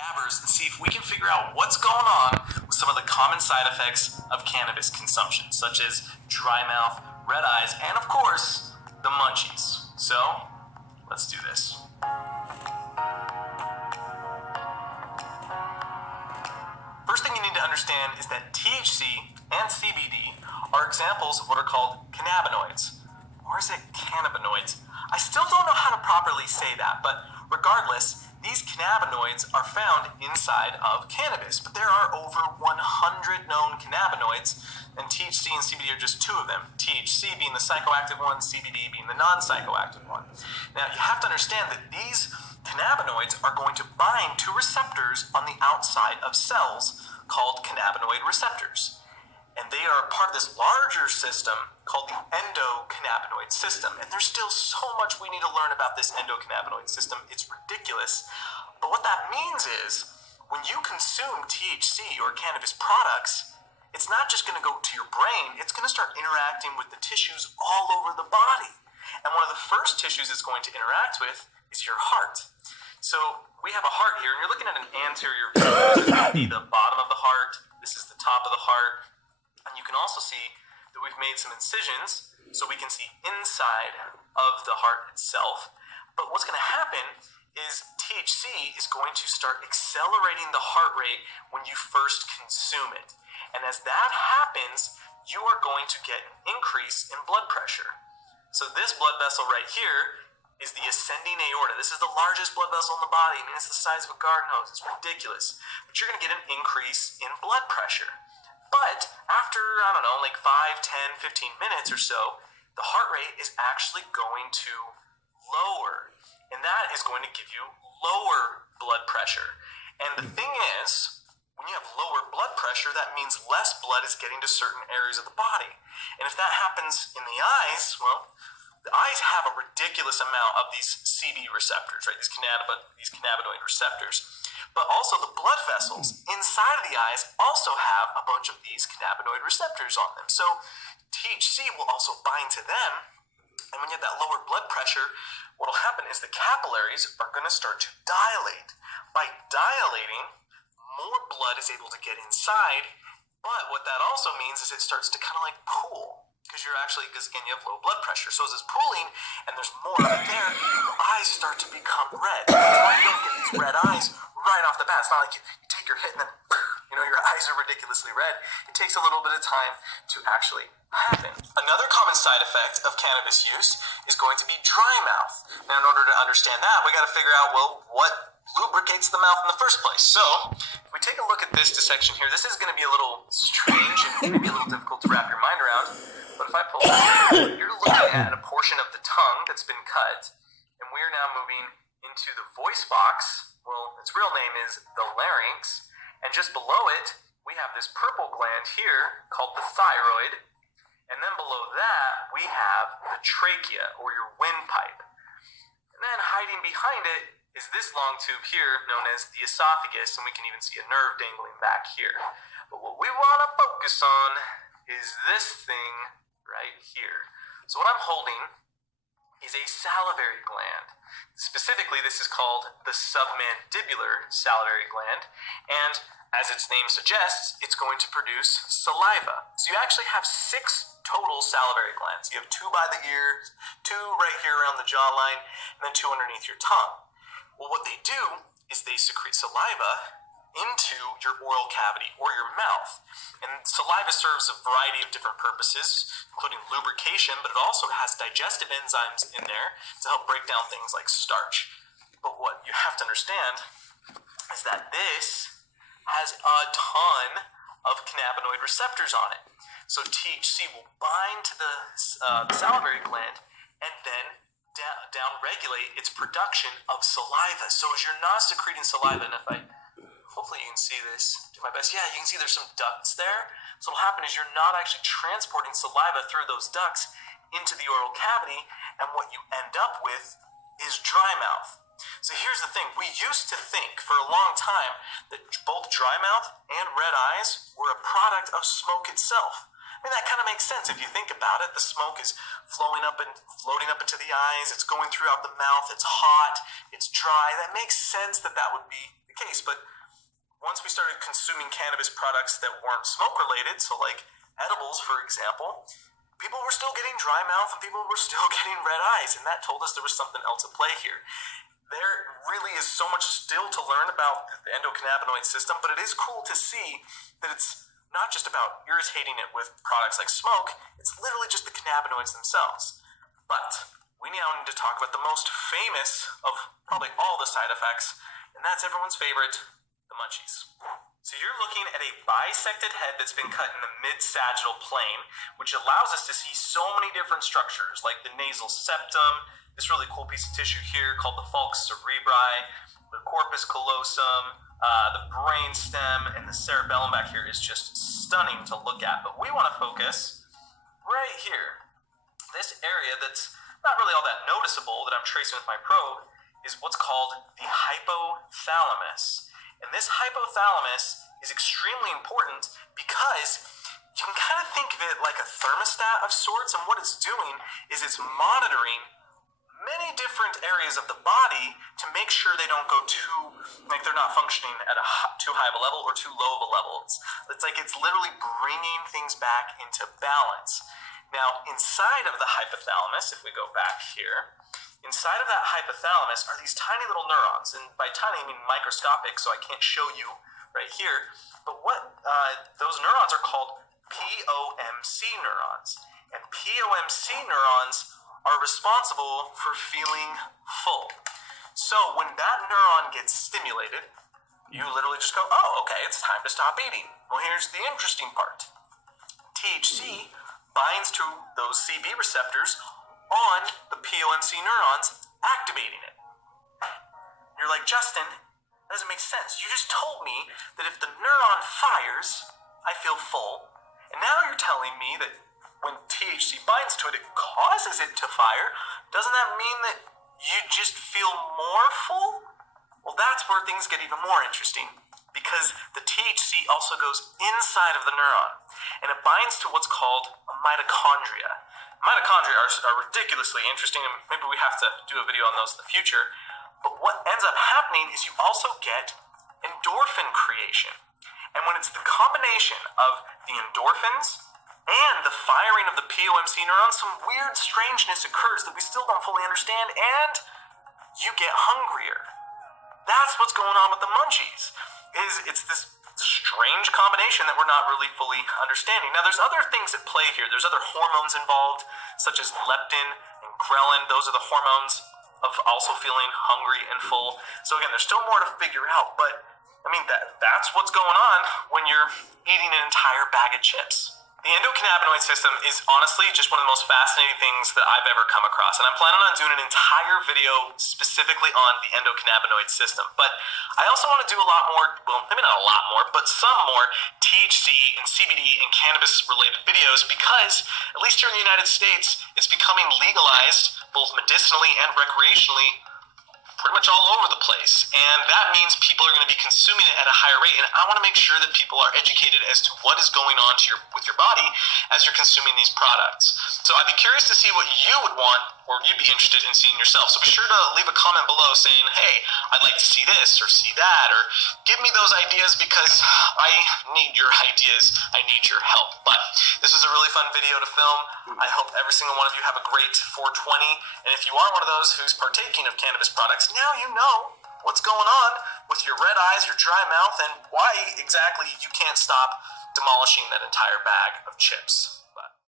gabbers and see if we can figure out what's going on with some of the common side effects of cannabis consumption, such as dry mouth, red eyes, and of course, the munchies. So, let's do this. First thing you need to understand is that THC and CBD are examples of what are called cannabinoids. Or is it cannabinoids? I still don't know how to properly say that, but regardless, these cannabinoids are found inside of cannabis, but there are over 100 known cannabinoids, and THC and CBD are just two of them. THC being the psychoactive one, CBD being the non-psychoactive one. Now, you have to understand that these cannabinoids are going to bind to receptors on the outside of cells called cannabinoid receptors. And they are part of this larger system called the endocannabinoid system. And there's still so much we need to learn about this endocannabinoid system. It's ridiculous. But what that means is, when you consume THC or cannabis products, it's not just going to go to your brain, it's going to start interacting with the tissues all over the body. And one of the first tissues it's going to interact with is your heart. So we have a heart here, and you're looking at an anterior view. This is going to be the bottom of the heart. This is the top of the heart. And you can also see that we've made some incisions so we can see inside of the heart itself. But what's going to happen is THC is going to start accelerating the heart rate when you first consume it. And as that happens, you are going to get an increase in blood pressure. So this blood vessel right here is the ascending aorta. This is the largest blood vessel in the body. I mean, it's the size of a garden hose. It's ridiculous. But you're going to get an increase in blood pressure. But after, I don't know, like 5, 10, 15 minutes or so, the heart rate is actually going to lower. And that is going to give you lower blood pressure. And the thing is, when you have lower blood pressure, that means less blood is getting to certain areas of the body. And if that happens in the eyes, well, the eyes have a ridiculous amount of these CB receptors, right? These cannabinoid receptors. But also the blood vessels inside of the eyes also have a bunch of these cannabinoid receptors on them. So THC will also bind to them. And when you have that lower blood pressure, what will happen is the capillaries are going to start to dilate. By dilating, more blood is able to get inside. But what that also means is it starts to kind of like pool. Because again, you have low blood pressure. So as it's pooling and there's more of it there, your eyes start to become red. That's why you don't get these red eyes right off the bat. It's not like you take your hit and then, your eyes are ridiculously red. It takes a little bit of time to actually happen. Another common side effect of cannabis use is going to be dry mouth. Now, in order to understand that, we got to figure out, well, what lubricates the mouth in the first place. So, if we take a look at this dissection here, this is going to be a little strange and maybe a little difficult to wrap your mind around. But if I pull it, you're looking at a portion of the tongue that's been cut, and we're now moving into the voice box. Well, its real name is the larynx, and just below it, we have this purple gland here called the thyroid, and then below that, we have the trachea, or your windpipe. And then hiding behind it is this long tube here, known as the esophagus, and we can even see a nerve dangling back here. But what we want to focus on is this thing right here. So what I'm holding is a salivary gland. Specifically, this is called the submandibular salivary gland, and as its name suggests, it's going to produce saliva. So you actually have 6 total salivary glands. You have 2 by the ears, 2 right here around the jawline, and then 2 underneath your tongue. Well, what they do is they secrete saliva into your oral cavity or your mouth. And saliva serves a variety of different purposes, including lubrication, but it also has digestive enzymes in there to help break down things like starch. But what you have to understand is that this has a ton of cannabinoid receptors on it. So THC will bind to the salivary gland and then down-regulate its production of saliva. So as you're not secreting saliva, and hopefully you can see this, do my best. Yeah, you can see there's some ducts there. So what'll happen is you're not actually transporting saliva through those ducts into the oral cavity, and what you end up with is dry mouth. So here's the thing. We used to think for a long time that both dry mouth and red eyes were a product of smoke itself. I mean, that kind of makes sense if you think about it. The smoke is flowing up and floating up into the eyes. It's going throughout the mouth. It's hot. It's dry. That makes sense that that would be the case. But once we started consuming cannabis products that weren't smoke-related, so like edibles, for example, people were still getting dry mouth and people were still getting red eyes, and that told us there was something else at play here. There really is so much still to learn about the endocannabinoid system, but it is cool to see that it's not just about irritating it with products like smoke, it's literally just the cannabinoids themselves. But we now need to talk about the most famous of probably all the side effects, and that's everyone's favorite, the munchies. So you're looking at a bisected head that's been cut in the mid-sagittal plane, which allows us to see so many different structures, like the nasal septum, this really cool piece of tissue here called the falx cerebri, the corpus callosum, the brain stem, and the cerebellum back here is just stunning to look at. But we want to focus right here. This area that's not really all that noticeable that I'm tracing with my probe is what's called the hypothalamus. And this hypothalamus is extremely important because you can kind of think of it like a thermostat of sorts, and what it's doing is it's monitoring many different areas of the body to make sure they don't go too, like they're not functioning at too high of a level or too low of a level. It's like it's literally bringing things back into balance. Now, inside of the hypothalamus, if we go back here, inside of that hypothalamus are these tiny little neurons, and by tiny I mean microscopic, so I can't show you right here, but what those neurons are called POMC neurons, and POMC neurons are responsible for feeling full. So when that neuron gets stimulated, you literally just go, oh, okay, it's time to stop eating. Well, here's the interesting part. THC binds to those CB receptors on the POMC neurons, activating it. You're like, Justin, that doesn't make sense. You just told me that if the neuron fires, I feel full. And now you're telling me that when THC binds to it, it causes it to fire. Doesn't that mean that you just feel more full? Well, that's where things get even more interesting, because the THC also goes inside of the neuron, and it binds to what's called a mitochondria. Mitochondria are ridiculously interesting, and maybe we have to do a video on those in the future. But what ends up happening is you also get endorphin creation. And when it's the combination of the endorphins and the firing of the POMC neurons, some weird strangeness occurs that we still don't fully understand, and you get hungrier. That's what's going on with the munchies. It's this strange combination that we're not really fully understanding. Now, there's other things at play here. There's other hormones involved, such as leptin and ghrelin. Those are the hormones of also feeling hungry and full. So again, there's still more to figure out, but I mean, that's what's going on when you're eating an entire bag of chips. The endocannabinoid system is honestly just one of the most fascinating things that I've ever come across, and I'm planning on doing an entire video specifically on the endocannabinoid system. But I also want to do a lot more, well, maybe not a lot more, but some more THC and CBD and cannabis-related videos, because, at least here in the United States, it's becoming legalized both medicinally and recreationally pretty much all over the place, and that means people are going to be consuming it at a higher rate, and I want to make sure that people are educated as to what is going on with your body as you're consuming these products. So I'd be curious to see what you would want, or you'd be interested in seeing yourself. So be sure to leave a comment below saying, hey, I'd like to see this or see that, or give me those ideas, because I need your ideas, I need your help. But this was a really fun video to film. I hope every single one of you have a great 420, and if you are one of those who's partaking of cannabis products, now you know what's going on with your red eyes, your dry mouth, and why exactly you can't stop demolishing that entire bag of chips.